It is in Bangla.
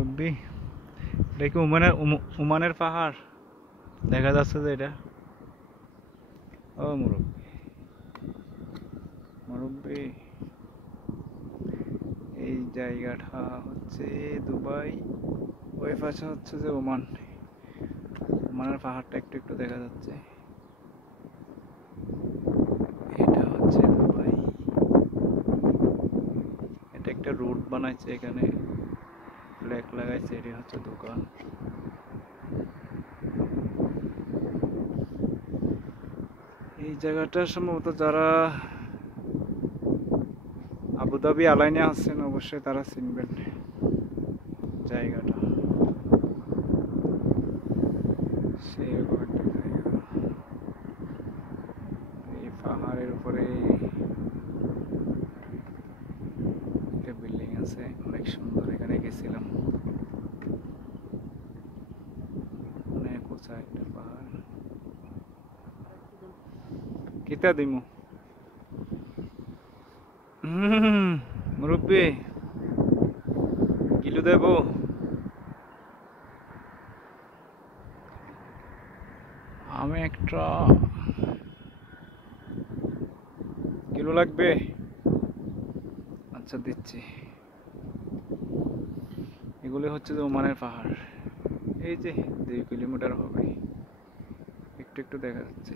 মুরব্বি, এটা কি ওমানের পাহাড় দেখা যাচ্ছে যে এটা? ও মুরব্বি, মুরব্বি, এই জায়গাটা হচ্ছে দুবাই, ওই পাশে হচ্ছে যে ওমান। ওমানের পাহাড়টা একটু একটু দেখা যাচ্ছে। এটা হচ্ছে দুবাই। এটা একটা রোড বানাইছে, এখানে ফ্ল্যাগ লাগাইছে, এটা হচ্ছে দোকান। এই জায়গাটা সম্ভবত যারা আবুধাবি আলাইনে আছেন অবশ্যই তারা চিনবেন জায়গাটা, সেরকম একটা জায়গা। এই পাহাড়ের উপরে একটা বিল্ডিং আছে, অনেক সুন্দর। এখানে গেছিলাম, অনেক উঁচা একটা পাহাড়। কিতা দিমু মুরব্বী, কিলো দেব? আমি একটা কিলো লাগবে? আচ্ছা দিচ্ছি। এগুলি হচ্ছে যে ওমানের পাহাড়। এই যে 2 কিলোমিটার হবে, একটু একটু দেখা যাচ্ছে।